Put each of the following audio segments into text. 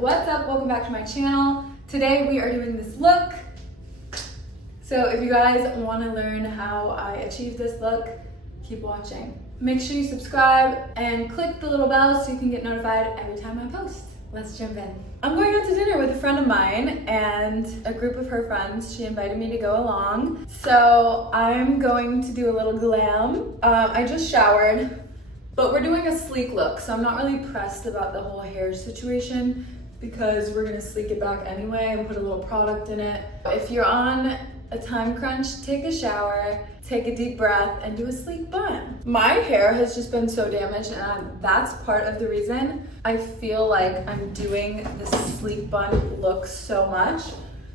what's up? Welcome back to my channel. Today we are doing this look. So if you guys want to learn how I achieve this look, keep watching. Make sure you subscribe and click the little bell so you can get notified every time I post. Let's jump in. I'm going out to dinner with a friend of mine and a group of her friends. She invited me to go along. So I'm going to do a little glam. I just showered, but we're doing a sleek look. So I'm not really pressed about the whole hair situation because we're gonna sleek it back anyway and put a little product in it. If you're on a time crunch, take a shower, take a deep breath, and do a sleek bun. My hair has just been so damaged, and that's part of the reason I feel like I'm doing this sleek bun look so much.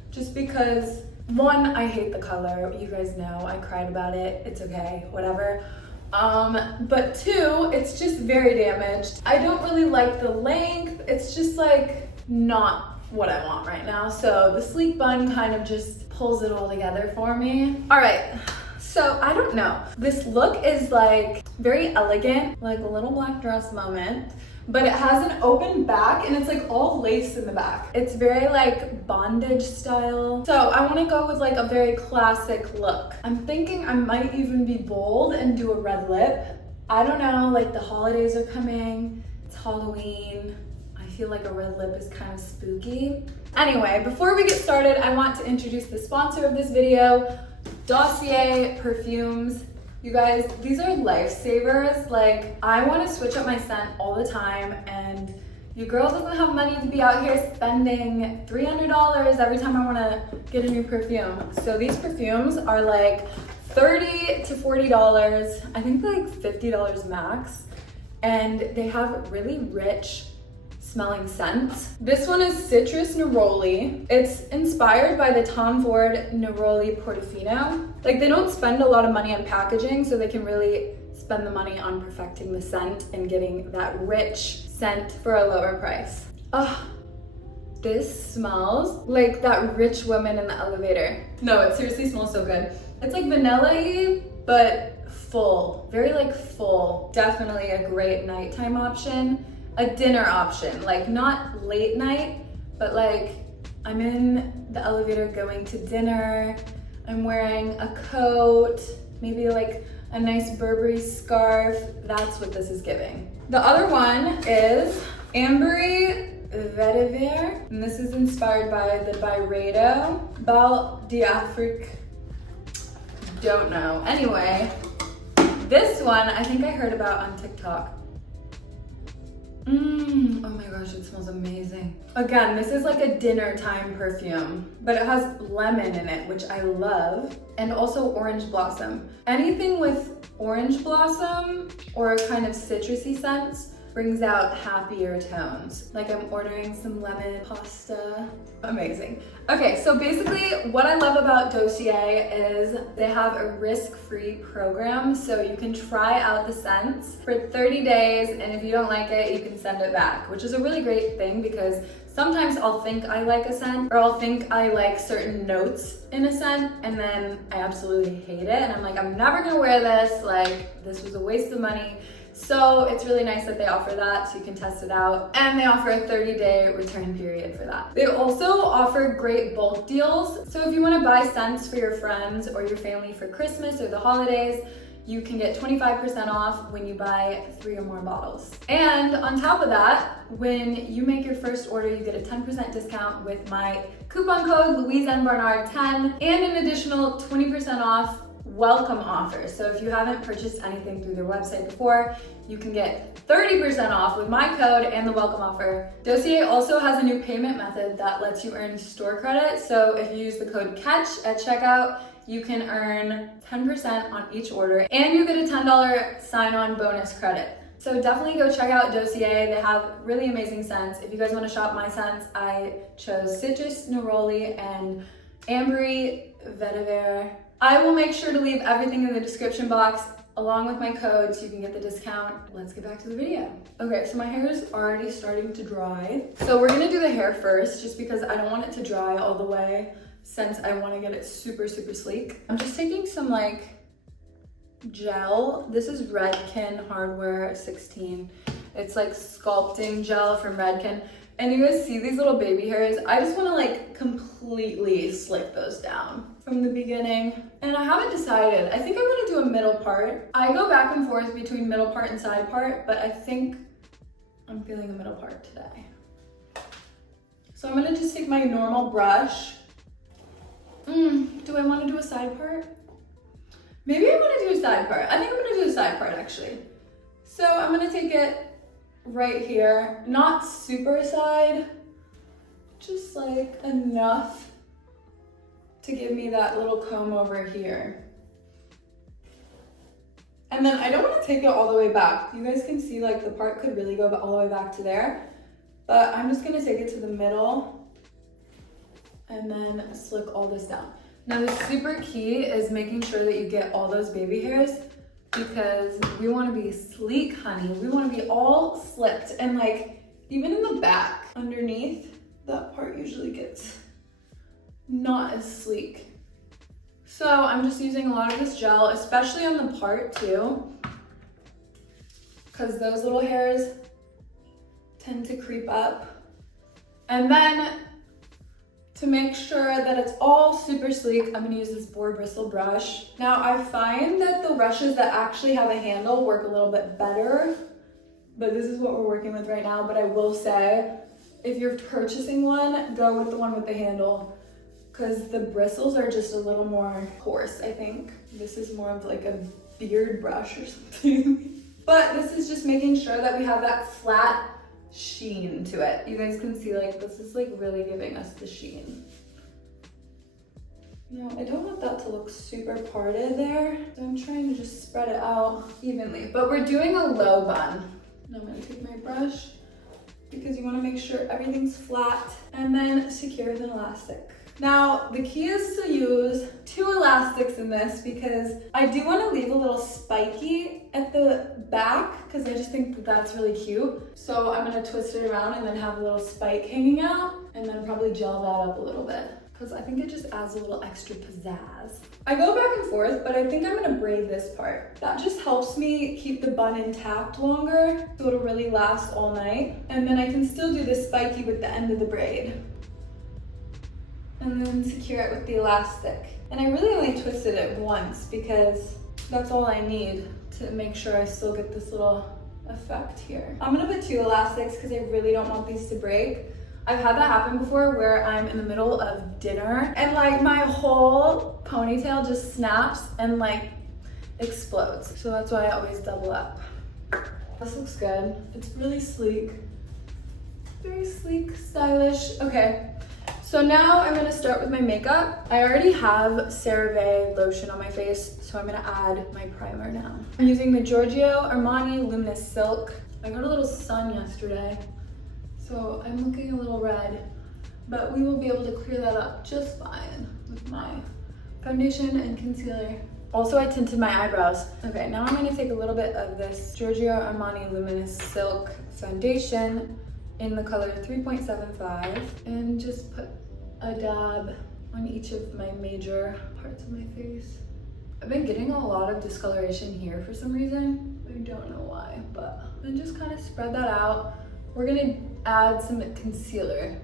Just because, one, I hate the color. You guys know, I cried about it. It's okay, whatever. But two, it's just very damaged. I don't really like the length. It's just like not what I want right now. So the sleek bun kind of just pulls it all together for me. All right, so I don't know. This look is like very elegant, like a little black dress moment, but it has an open back and it's like all lace in the back. It's very like bondage style. So I want to go with like a very classic look. I'm thinking I might even be bold and do a red lip. I don't know, like the holidays are coming, it's Halloween. I feel like a red lip is kind of spooky. Anyway, before we get started, I want to introduce the sponsor of this video, Dossier perfumes. You guys, these are lifesavers. Like, I want to switch up my scent all the time, and your girl doesn't have money to be out here spending $300 every time I want to get a new perfume. So these perfumes are like $30 to $40. I think like $50 max. And they have really rich smelling scents. This one is Citrus Neroli. It's inspired by the Tom Ford Neroli Portofino. Like, they don't spend a lot of money on packaging, so they can really spend the money on perfecting the scent and getting that rich scent for a lower price. Oh, this smells like that rich woman in the elevator. No, it seriously smells so good. It's like vanilla-y, but full, very like full. Definitely a great nighttime option. A dinner option, like not late night, but like I'm in the elevator going to dinner, I'm wearing a coat, maybe like a nice Burberry scarf. That's what this is giving. The other one is Ambery Vetiver, and this is inspired by the Byredo Bal d'Afrique. Don't know. Anyway, this one I think I heard about on TikTok. Oh my gosh, it smells amazing. Again, this is like a dinner time perfume, but it has lemon in it, which I love, and also orange blossom. Anything with orange blossom or kind of citrusy scents brings out happier tones. Like I'm ordering some lemon pasta. Amazing. Okay, so basically what I love about Dossier is they have a risk-free program, so you can try out the scents for 30 days, and if you don't like it, you can send it back, which is a really great thing because sometimes I'll think I like a scent, or I'll think I like certain notes in a scent, and then I absolutely hate it, and I'm like, I'm never gonna wear this, like, this was a waste of money. So it's really nice that they offer that so you can test it out, and they offer a 30-day return period for that. They also offer great bulk deals. So if you want to buy scents for your friends or your family for Christmas or the holidays, you can get 25% off when you buy 3 or more bottles. And on top of that, when you make your first order, you get a 10% discount with my coupon code LouiseNBarnard10 and an additional 20% off welcome offer. So if you haven't purchased anything through their website before, you can get 30% off with my code and the welcome offer. Dossier also has a new payment method that lets you earn store credit. So if you use the code CATCH at checkout, you can earn 10% on each order, and you get a $10 sign-on bonus credit. So definitely go check out Dossier. They have really amazing scents. If you guys want to shop my scents, I chose Citrus Neroli and Ambery Vetiver. I will make sure to leave everything in the description box along with my code so you can get the discount. Let's get back to the video. Okay, so my hair is already starting to dry. So we're gonna do the hair first just because I don't want it to dry all the way since I want to get it super, super sleek. I'm just taking some like gel. This is Redken Hardware 16. It's like sculpting gel from Redken. and you guys see these little baby hairs. I just want to like completely slick those down from the beginning. And I haven't decided. I think I'm going to do a middle part. I go back and forth between middle part and side part, but I think I'm feeling a middle part today. So I'm going to just take my normal brush. Do I want to do a side part? Maybe I want to do a side part. I think I'm going to do a side part actually. So I'm going to take it right here, not super side, just like enough to give me that little comb over here. And then I don't want to take it all the way back. You guys can see like the part could really go all the way back to there, but I'm just going to take it to the middle and then slick all this down. Now the super key is making sure that you get all those baby hairs, because we want to be sleek, honey. We want to be all slicked, and like even in the back underneath, that part usually gets not as sleek. So I'm just using a lot of this gel, especially on the part too, because those little hairs tend to creep up. And then to make sure that it's all super sleek, I'm gonna use this boar bristle brush. Now I find that the brushes that actually have a handle work a little bit better, but this is what we're working with right now. But I will say, if you're purchasing one, go with the one with the handle, because the bristles are just a little more coarse, I think. This is more of like a beard brush or something. But this is just making sure that we have that flat sheen to it. You guys can see like this is like really giving us the sheen. Now I don't want that to look super parted there, so I'm trying to just spread it out evenly. But we're doing a low bun. Now I'm going to take my brush, because you want to make sure everything's flat, and then secure with an elastic. Now the key is to use 2 elastics in this, because I do want to leave a little spiky at the back, because I just think that that's really cute. So I'm going to twist it around and then have a little spike hanging out, and then probably gel that up a little bit, because I think it just adds a little extra pizzazz. I go back and forth, but I think I'm going to braid this part. That just helps me keep the bun intact longer, so it'll really last all night. And then I can still do the spiky with the end of the braid, and then secure it with the elastic. And I really only twisted it once, because that's all I need to make sure I still get this little effect here. I'm gonna put 2 elastics because I really don't want these to break. I've had that happen before, where I'm in the middle of dinner and like my whole ponytail just snaps and like explodes. So that's why I always double up. This looks good. It's really sleek. Very sleek, stylish. Okay. So now I'm gonna start with my makeup. I already have CeraVe lotion on my face, so I'm gonna add my primer now. I'm using the Giorgio Armani Luminous Silk. I got a little sun yesterday, so I'm looking a little red, but we will be able to clear that up just fine with my foundation and concealer. Also, I tinted my eyebrows. Okay, now I'm gonna take a little bit of this Giorgio Armani Luminous Silk foundation in the color 3.75 and just put a dab on each of my major parts of my face. I've been getting a lot of discoloration here for some reason. I don't know why, but then just kind of spread that out. We're gonna add some concealer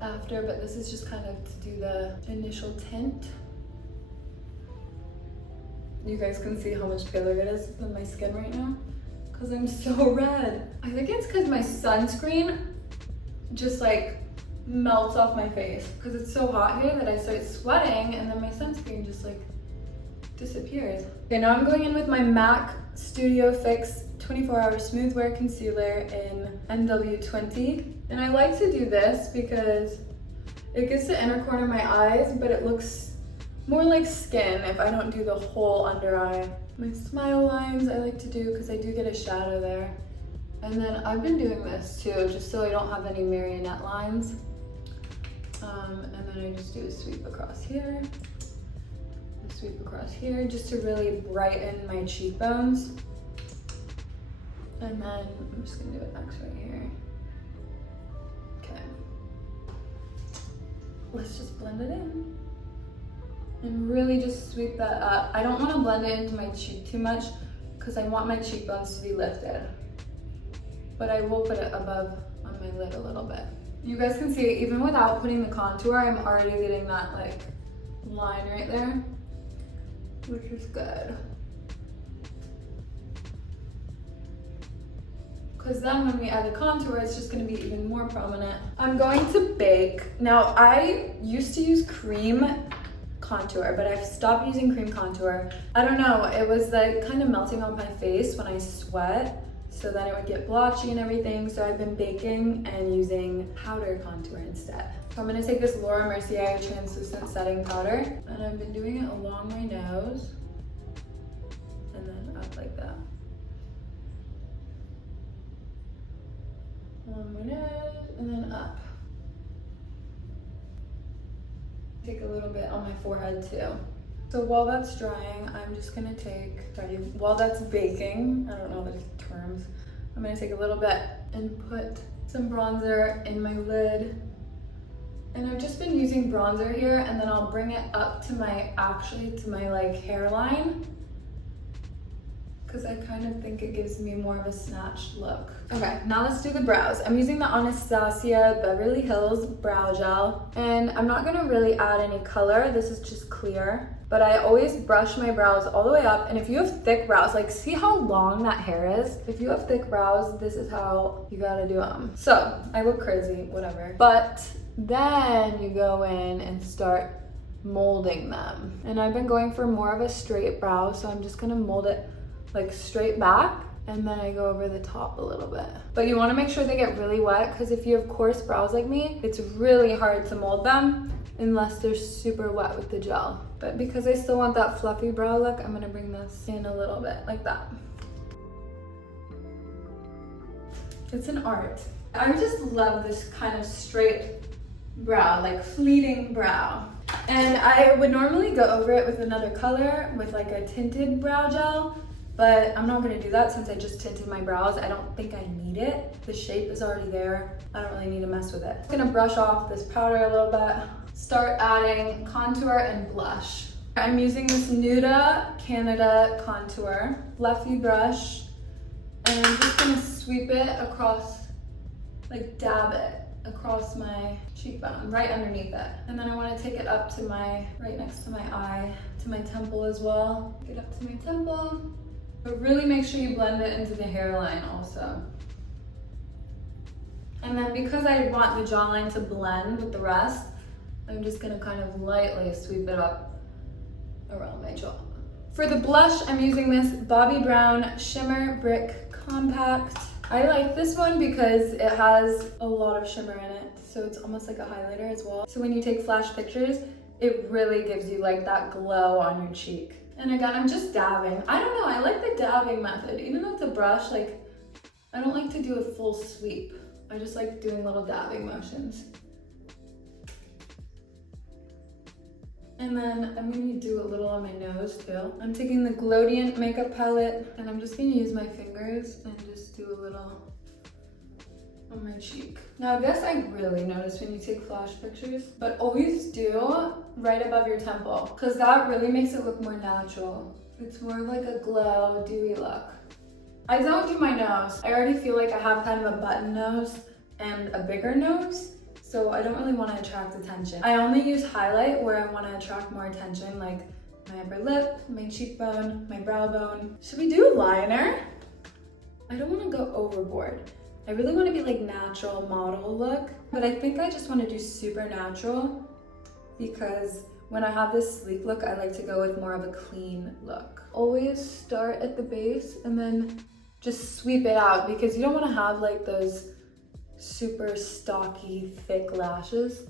after, but this is just kind of to do the initial tint. You guys can see how much paler it is than my skin right now, because I'm so red. I think it's because my sunscreen just like melts off my face, because it's so hot here that I start sweating and then my sunscreen just like disappears. Okay, now I'm going in with my MAC Studio Fix 24-Hour Smooth Wear Concealer in NW20. And I like to do this because it gets the inner corner of my eyes, but it looks more like skin if I don't do the whole under eye. My smile lines I like to do because I do get a shadow there. And then I've been doing this too, just so I don't have any marionette lines. And then I just do a sweep across here, a sweep across here, just to really brighten my cheekbones. And then I'm just gonna do it next right here. Okay. Let's just blend it in. And really just sweep that up. I don't want to blend it into my cheek too much because I want my cheekbones to be lifted. But I will put it above on my lid a little bit. You guys can see, even without putting the contour, I'm already getting that like line right there, which is good. Because then when we add the contour, it's just gonna be even more prominent. I'm going to bake. Now, I used to use cream contour, but I've stopped using cream contour. I don't know, it was like kind of melting on my face when I sweat, so then it would get blotchy and everything. So I've been baking and using powder contour instead. So I'm gonna take this Laura Mercier translucent setting powder, and I've been doing it along my nose and then up like that. Along my nose and then up. Take a little bit on my forehead too. So while that's drying, I'm just gonna while that's baking, I don't know the terms, I'm gonna take a little bit and put some bronzer in my lid. And I've just been using bronzer here, and then I'll bring it up to my like hairline, because I kind of think it gives me more of a snatched look. Okay, now let's do the brows. I'm using the Anastasia Beverly Hills Brow Gel, and I'm not gonna really add any color. This is just clear, but I always brush my brows all the way up. And if you have thick brows, like see how long that hair is? If you have thick brows, this is how you gotta do them. So I look crazy, whatever. But then you go in and start molding them. And I've been going for more of a straight brow, so I'm just gonna mold it like straight back, and then I go over the top a little bit. But you wanna make sure they get really wet, because if you have coarse brows like me, it's really hard to mold them unless they're super wet with the gel. But because I still want that fluffy brow look, I'm gonna bring this in a little bit, like that. It's an art. I just love this kind of straight brow, like fleeting brow. And I would normally go over it with another color, with like a tinted brow gel, but I'm not gonna do that since I just tinted my brows. I don't think I need it. The shape is already there. I don't really need to mess with it. I'm gonna brush off this powder a little bit. Start adding contour and blush. I'm using this Nuda Canada contour, fluffy brush, and I'm just gonna sweep it across, like dab it across my cheekbone, right underneath it. And then I wanna take it up to right next to my eye, to my temple as well. Get up to my temple. But really make sure you blend it into the hairline also. And then because I want the jawline to blend with the rest, I'm just gonna kind of lightly sweep it up around my jaw. For the blush, I'm using this Bobbi Brown Shimmer Brick Compact. I like this one because it has a lot of shimmer in it, so it's almost like a highlighter as well. So when you take flash pictures, it really gives you like that glow on your cheek. And again, I'm just dabbing. I don't know, I like the dabbing method. Even though it's a brush, like, I don't like to do a full sweep. I just like doing little dabbing motions. And then I'm gonna do a little on my nose too. I'm taking the Glowdient makeup palette, and I'm just gonna use my fingers and just do a little on my cheek. Now, I guess I really notice when you take flash pictures, but always do right above your temple, because that really makes it look more natural. It's more like a glow, dewy look. I don't do my nose. I already feel like I have kind of a button nose and a bigger nose, so I don't really want to attract attention. I only use highlight where I want to attract more attention, like my upper lip, my cheekbone, my brow bone. Should we do liner? I don't want to go overboard. I really want to be like natural model look, but I think I just want to do super natural, because when I have this sleek look, I like to go with more of a clean look. Always start at the base and then just sweep it out, because you don't want to have like those super stocky, thick lashes.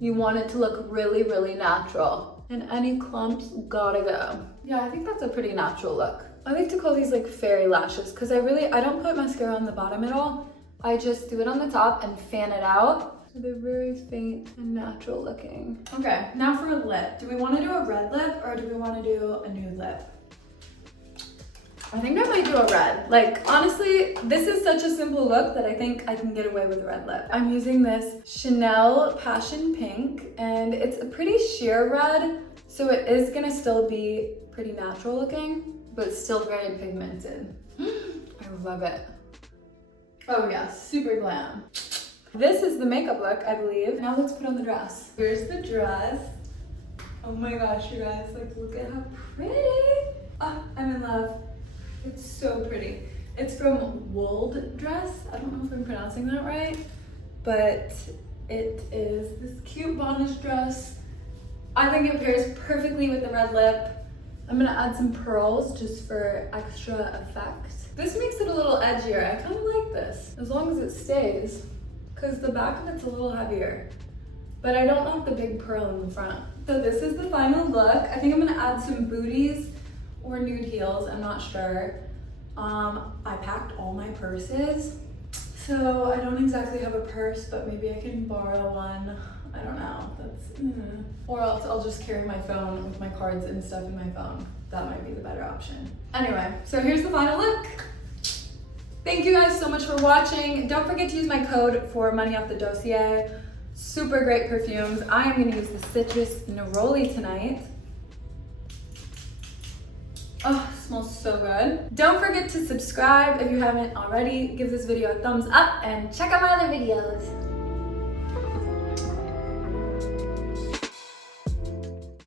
You want it to look really, really natural. And any clumps gotta go. Yeah, I think that's a pretty natural look. I like to call these like fairy lashes, because I don't put mascara on the bottom at all. I just do it on the top and fan it out. So they're very faint and natural looking. Okay, now for a lip. Do we want to do a red lip or do we want to do a nude lip? I think I might do a red. Like, honestly, this is such a simple look that I think I can get away with a red lip. I'm using this Chanel Passion Pink, and it's a pretty sheer red, so it is gonna still be pretty natural looking, but still very pigmented. I love it. Oh yeah, super glam. This is the makeup look, I believe. Now let's put on the dress. Here's the dress. Oh my gosh, you guys, like look at how pretty. Oh, I'm in love. It's so pretty. It's from Wold Dress. I don't know if I'm pronouncing that right, but it is this cute bondage dress. I think it pairs perfectly with the red lip. I'm gonna add some pearls just for extra effect. This makes it a little edgier. I kind of like this, as long as it stays, because the back of it's a little heavier. But I don't want the big pearl in the front. So this is the final look. I think I'm gonna add some booties or nude heels, I'm not sure. I packed all my purses, so I don't exactly have a purse, but maybe I can borrow one. I don't know, or else I'll just carry my phone with my cards and stuff in my phone. That might be the better option. Anyway, so here's the final look. Thank you guys so much for watching. Don't forget to use my code for money off the dossier. Super great perfumes. I am gonna use the Citrus Neroli tonight. Oh, smells so good. Don't forget to subscribe if you haven't already. Give this video a thumbs up and check out my other videos.